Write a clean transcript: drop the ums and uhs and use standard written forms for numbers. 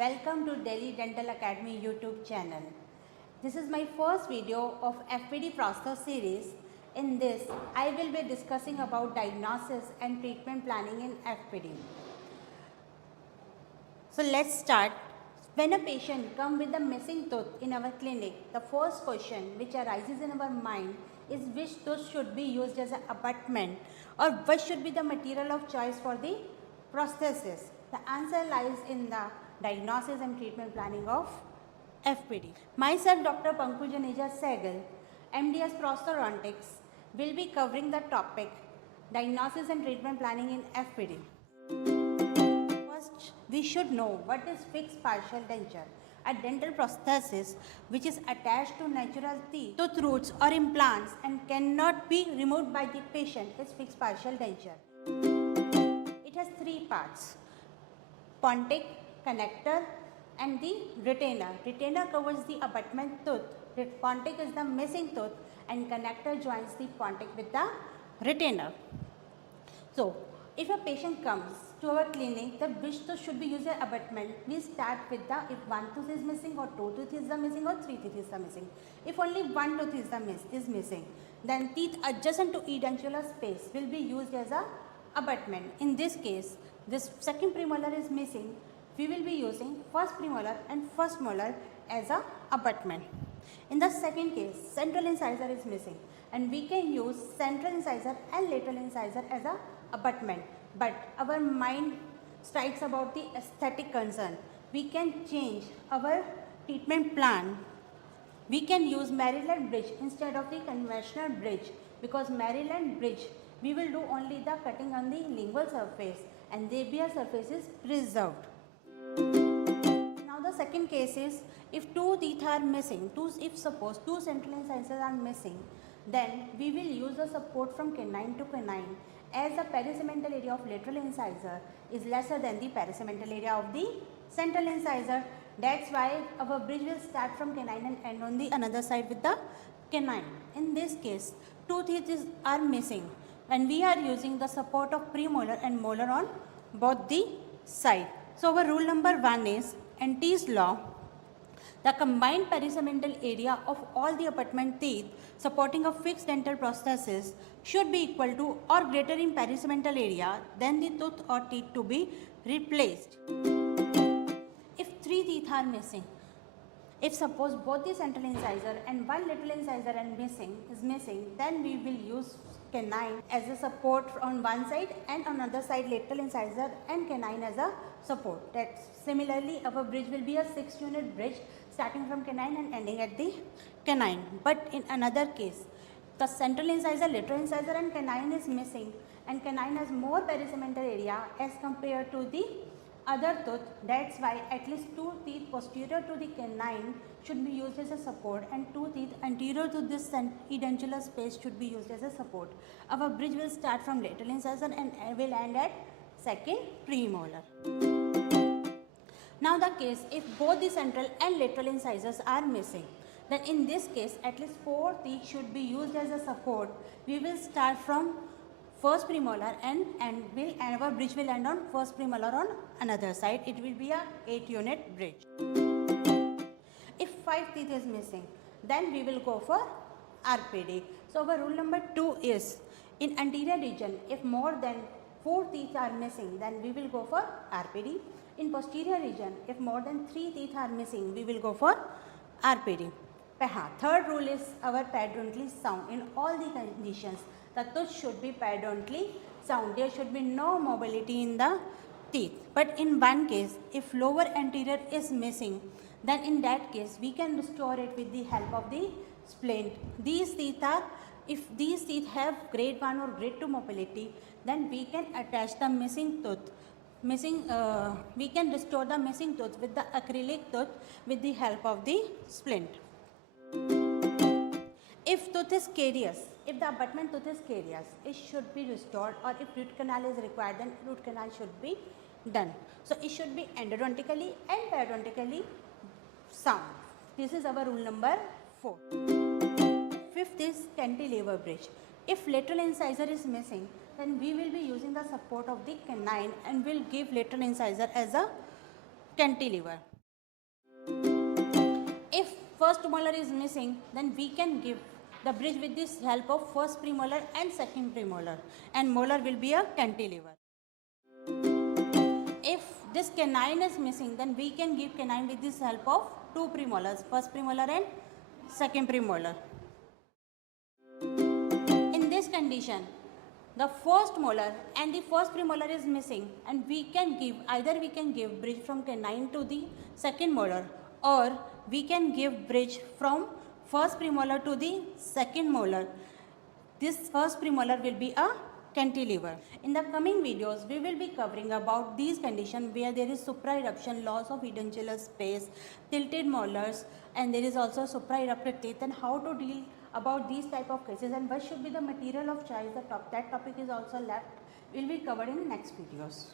Welcome to Delhi Dental Academy YouTube channel. This is my first video of FPD Prosthesis series. In this, I will be discussing about diagnosis and treatment planning in FPD. So let's start. When a patient comes with a missing tooth in our clinic, the first question which arises in our mind is which tooth should be used as an abutment or what should be the material of choice for the prosthesis. The answer lies in the diagnosis and treatment planning of FPD. Myself, Dr. Pankaj Janeja Sehgal, MDS Prosthodontics, will be covering the topic diagnosis and treatment planning in FPD. First, we should know what is fixed partial denture. A dental prosthesis which is attached to natural teeth, tooth roots or implants and cannot be removed by the patient is fixed partial denture. It has three parts: pontic, connector and the retainer. Retainer covers the abutment tooth, pontic is the missing tooth and connector joins the pontic with the retainer. So, if a patient comes to our clinic, the which tooth should be used as abutment, we start with the if one tooth is missing or two tooth is missing or three teeth is missing. If only one tooth is missing, then teeth adjacent to edentulous space will be used as a abutment. In this case, this second premolar is missing, we will be using first premolar and first molar as a abutment. In the second case, central incisor is missing and we can use central incisor and lateral incisor as a abutment. But our mind strikes about the aesthetic concern. We can change our treatment plan. We can use Maryland bridge instead of the conventional bridge, because Maryland bridge we will do only the cutting on the lingual surface and labia surface is preserved. Now the second case is if two teeth are missing, if suppose two central incisors are missing, then we will use the support from canine to canine, as the perisegmental area of lateral incisor is lesser than the perisegmental area of the central incisor. That's why our bridge will start from canine and end on the another side with the canine. In this case, two teeth are missing and we are using the support of premolar and molar on both the side. So our rule number 1 is Ent's law. The combined perisegmental area of all the abutment teeth supporting a fixed dental prosthesis should be equal to or greater in perisegmental area than the tooth or teeth to be replaced. If three teeth are missing, if suppose both the central incisor and one lateral incisor is missing, then we will use canine as a support on one side and on another side lateral incisor and canine as a support. That's similarly our bridge will be a 6-unit bridge starting from canine and ending at the canine. But in another case, the central incisor, lateral incisor and canine is missing and canine has more perisegmental area as compared to the other tooth. That's why at least two teeth posterior to the canine should be used as a support and two teeth anterior to this edentulous space should be used as a support. Our bridge will start from lateral incisor and will end at second premolar. Now the case if both the central and lateral incisors are missing, then in this case at least 4 teeth should be used as a support. We will start from first premolar and our bridge will end on first premolar on another side. It will be a 8-unit bridge. If 5 teeth is missing, then we will go for RPD. So our rule number 2 is in anterior region if more than 4 teeth are missing, then we will go for RPD. In posterior region if more than 3 teeth are missing, we will go for RPD. Third rule is our periodontally sound. In all the conditions, the tooth should be periodontally sound. There should be no mobility in the teeth. But in one case, if lower anterior is missing, then in that case we can restore it with the help of the splint. These teeth are, if these teeth have grade 1 or grade 2 mobility, then we can attach the missing tooth. We can restore the missing tooth with the acrylic tooth with the help of the splint. If tooth is carious, if the abutment tooth is carious, it should be restored, or if root canal is required, then root canal should be done. So it should be endodontically and periodontically sound. This is our rule number 4. Fifth is cantilever bridge. If lateral incisor is missing, then we will be using the support of the canine and will give lateral incisor as a cantilever. first molar is missing, then we can give the bridge with this help of first premolar and second premolar, and molar will be a cantilever. If this canine is missing, then we can give canine with this help of two premolars, first premolar and second premolar. In this condition, the first molar and the first premolar is missing, and we can give, either we can give bridge from canine to the second molar, or we can give bridge from first premolar to the second molar. This first premolar will be a cantilever. In the coming videos, we will be covering about these conditions where there is supraeruption, loss of edentulous space, tilted molars, and there is also supraerupted teeth, and how to deal about these type of cases, and what should be the material of choice. That topic is also left, will be covered in next videos.